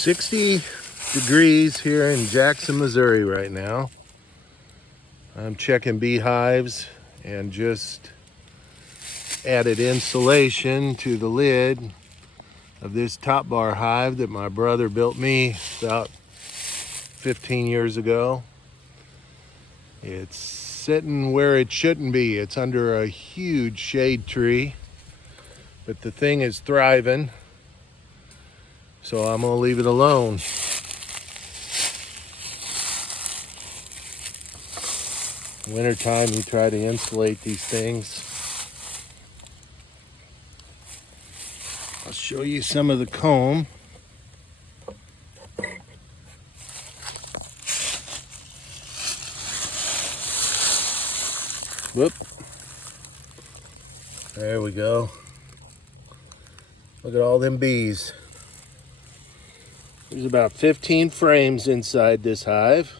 60 degrees here in Jackson, Missouri right now. I'm checking beehives and just added insulation to the lid of this top bar hive that my brother built me about 15 years ago. It's sitting where it shouldn't be. It's under a huge shade tree, but the thing is thriving, so I'm gonna leave it alone. Wintertime, you try to insulate these things. I'll show you some of the comb. Whoop. There we go. Look at all them bees. There's about 15 frames inside this hive.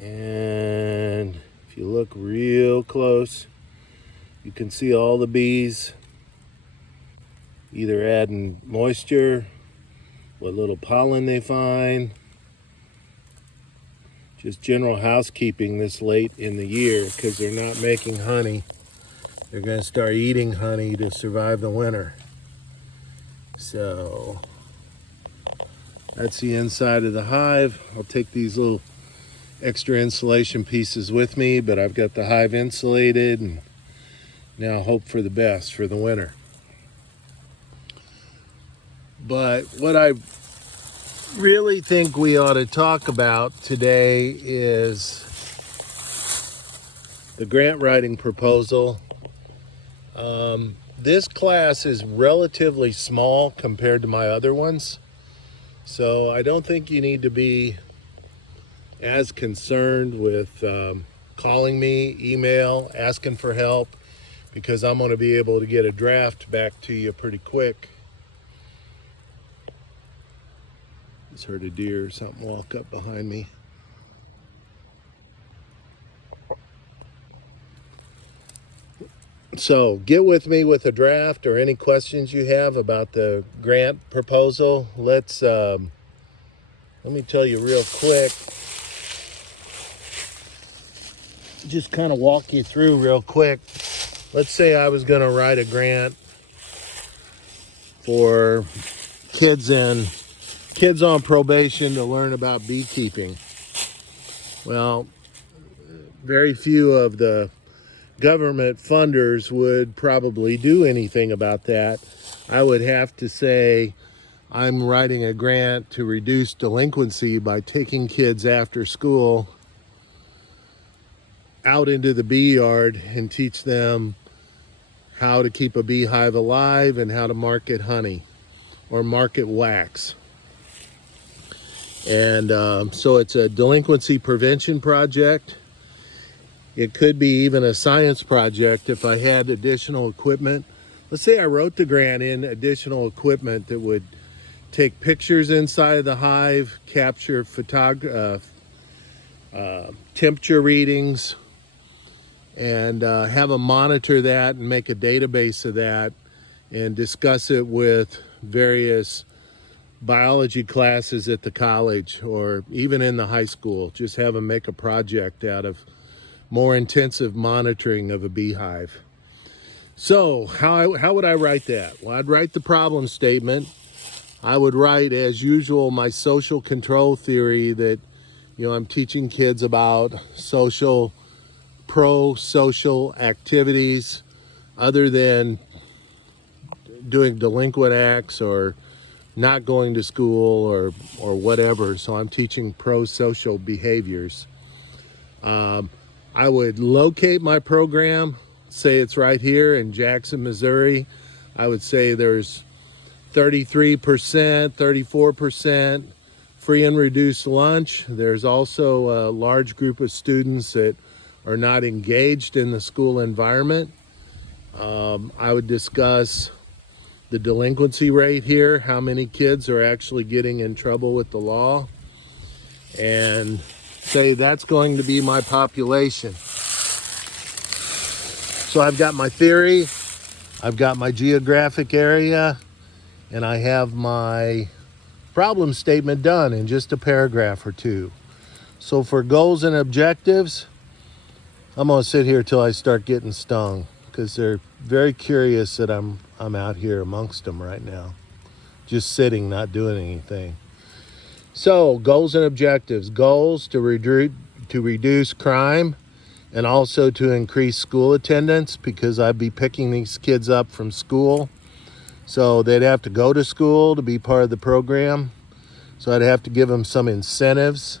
And if you look real close, you can see all the bees either adding moisture, what little pollen they find, just general housekeeping this late in the year, because they're not making honey. They're going to start eating honey to survive the winter. So that's the inside of the hive. I'll take these little extra insulation pieces with me, but I've got the hive insulated, and now hope for the best for the winter. But what I really think we ought to talk about today is the grant writing proposal. This class is relatively small compared to my other ones, so I don't think you need to be as concerned with calling me, email, asking for help, because I'm going to be able to get a draft back to you pretty quick. Just heard a deer or something walk up behind me. So get with me with a draft or any questions you have about the grant proposal. Let me tell you real quick, just kind of walk you through real quick. Let's say I was going to write a grant for kids on probation to learn about beekeeping. Well, very few of the government funders would probably do anything about that. I would have to say I'm writing a grant to reduce delinquency by taking kids after school out into the bee yard and teach them how to keep a beehive alive and how to market honey or market wax. And so it's a delinquency prevention project. It could be even a science project if I had additional equipment. Let's say I wrote the grant in additional equipment that would take pictures inside of the hive, capture temperature readings, and have them monitor that and make a database of that and discuss it with various biology classes at the college or even in the high school. Just have them make a project out of more intensive monitoring of a beehive. So how would I write that? Well, I'd write the problem statement. I would write, as usual, my social control theory that, I'm teaching kids about pro-social activities other than doing delinquent acts or not going to school or whatever. So I'm teaching pro-social behaviors. I would locate my program, say it's right here in Jackson, Missouri. I would say there's 33%, 34% free and reduced lunch. There's also a large group of students that are not engaged in the school environment. I would discuss the delinquency rate here, how many kids are actually getting in trouble with the law, and say that's going to be my population. So I've got my theory, I've got my geographic area, and I have my problem statement done in just a paragraph or two. So for goals and objectives, I'm gonna sit here till I start getting stung, because they're very curious that I'm out here amongst them right now, just sitting, not doing anything. So goals and objectives: goals to reduce crime, and also to increase school attendance, because I'd be picking these kids up from school, so they'd have to go to school to be part of the program. So I'd have to give them some incentives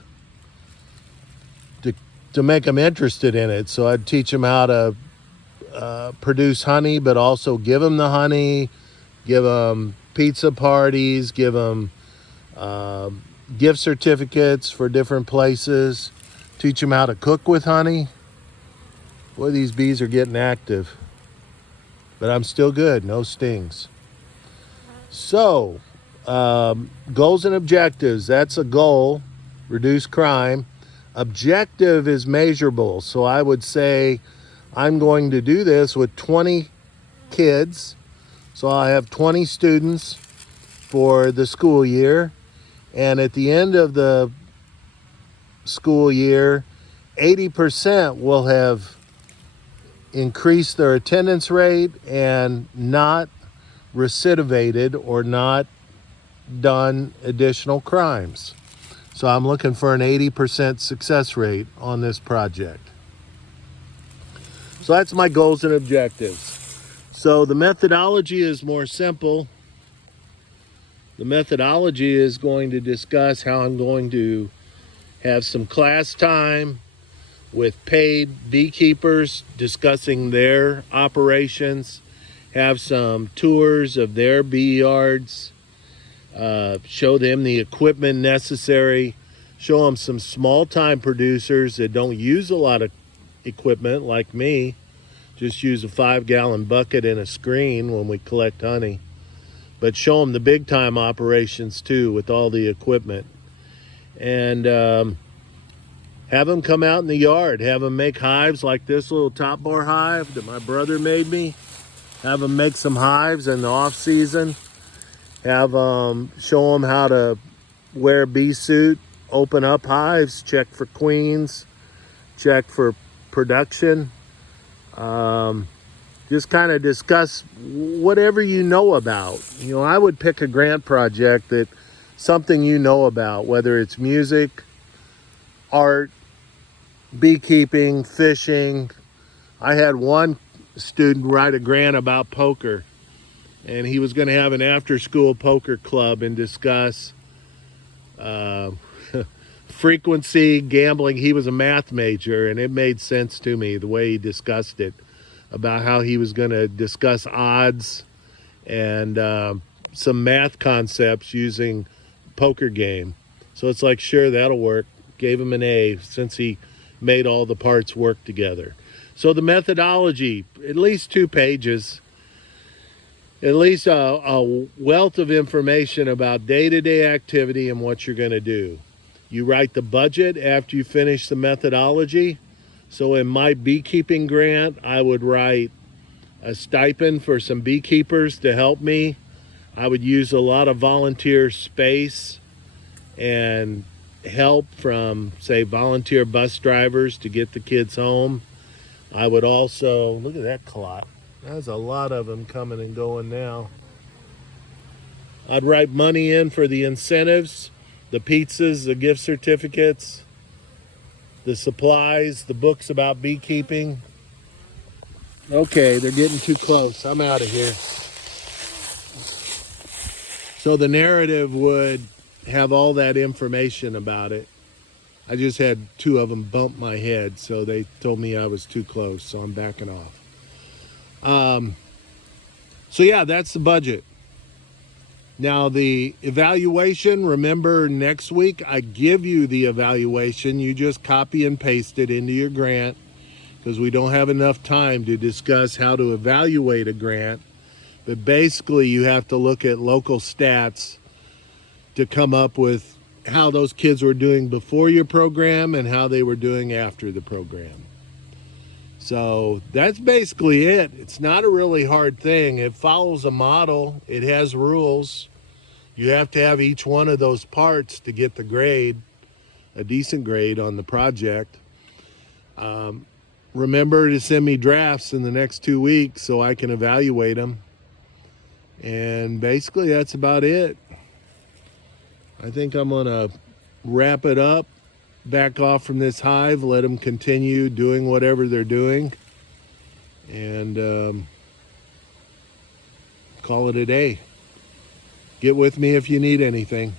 to make them interested in it. So I'd teach them how to produce honey, but also give them the honey, give them pizza parties, give them gift certificates for different places, teach them how to cook with honey. Boy, these bees are getting active, but I'm still good, no stings. So, goals and objectives, that's a goal, reduce crime. Objective is measurable, so I would say I'm going to do this with 20 kids. So I have 20 students for the school year, and at the end of the school year, 80% will have increased their attendance rate and not recidivated or not done additional crimes. So I'm looking for an 80% success rate on this project. So that's my goals and objectives. So the methodology is more simple. The methodology is going to discuss how I'm going to have some class time with paid beekeepers discussing their operations, have some tours of their bee yards, show them the equipment necessary, show them some small-time producers that don't use a lot of equipment like me, just use a 5-gallon bucket and a screen when we collect honey, but show them the big-time operations too with all the equipment. And have them come out in the yard, have them make hives like this little top bar hive that my brother made me, have them make some hives in the off season, have show them how to wear a bee suit, open up hives, check for queens, check for production, just kind of discuss whatever you know about. You know, I would pick a grant project that something you know about, whether it's music, art, beekeeping, fishing. I had one student write a grant about poker, and he was going to have an after-school poker club and discuss frequency, gambling. He was a math major, and it made sense to me the way he discussed it, about how he was going to discuss odds and some math concepts using poker game. So it's like, sure, that'll work. Gave him an A since he made all the parts work together. So the methodology, at least 2 pages, at least a wealth of information about day-to-day activity and what you're going to do. You write the budget after you finish the methodology. So in my beekeeping grant, I would write a stipend for some beekeepers to help me. I would use a lot of volunteer space and help from, say, volunteer bus drivers to get the kids home. I would also, look at that clot. There's a lot of them coming and going now. I'd write money in for the incentives, the pizzas, the gift certificates, the supplies, the books about beekeeping. Okay, they're getting too close. I'm out of here. So the narrative would have all that information about it. I just had 2 of them bump my head, so they told me I was too close, so I'm backing off. So yeah, that's the budget. Now the evaluation, remember next week I give you the evaluation. You just copy and paste it into your grant, because we don't have enough time to discuss how to evaluate a grant. But basically you have to look at local stats to come up with how those kids were doing before your program and how they were doing after the program. So that's basically it. It's not a really hard thing. It follows a model. It has rules. You have to have each one of those parts to get the grade, a decent grade on the project. Remember to send me drafts in the next 2 weeks so I can evaluate them. And basically that's about it. I think I'm gonna wrap it up, back off from this hive, let them continue doing whatever they're doing, and call it a day. Get with me if you need anything.